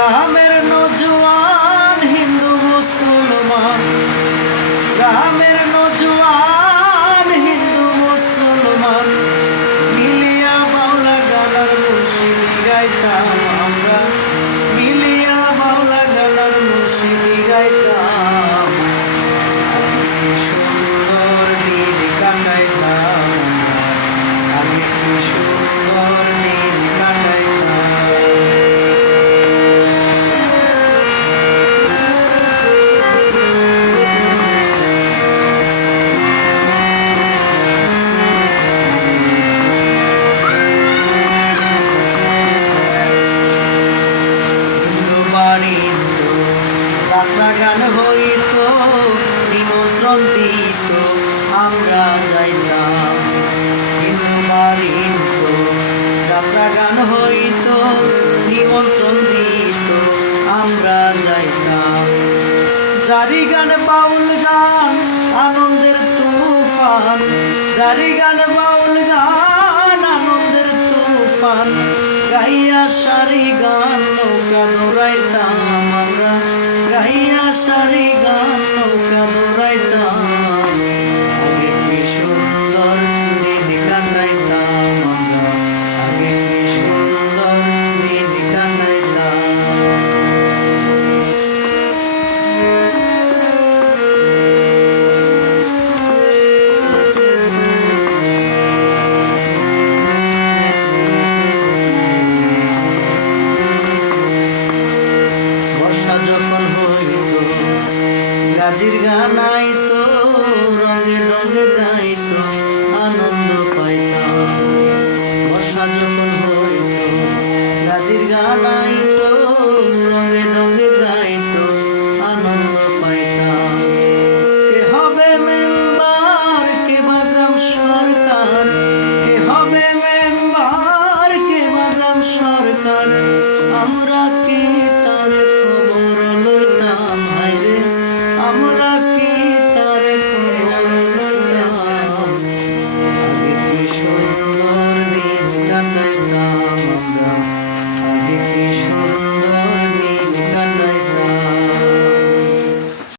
গ্রামের নজওয়ান হিন্দু মুসলমান। গ্রামের নজওয়ান হিন্দু মুসলমান। মিলিয়া বাউলা গানার মুর্শিদি গাইতাম আমরা। মিলিয়া বাউলা গানার মুর্শিদি গাইতাম। গান হইত, নিমন্ত্রণ দিত আমরা যাইতাম। জারি গান বাউল গান, আনন্দের তুফান। জারি গান বাউল গান, আনন্দের তুফান। গাইয়া সারি গান নৌকা দৌড়াইতাম আমরা? গাইয়া সারি গান নৌকা বাজির গানাই তো, রঙে রঙে গাইত, আনন্দ পাইত। বর্ষা যখন হইত গানাই তো, রঙে রঙে গাইত, আনন্দ পাইত। কে হবে মেম্বার, কে বাগ্রাম সরকার? কে হবে মেম্বার, কে বাগ্রাম সরকার? আমরা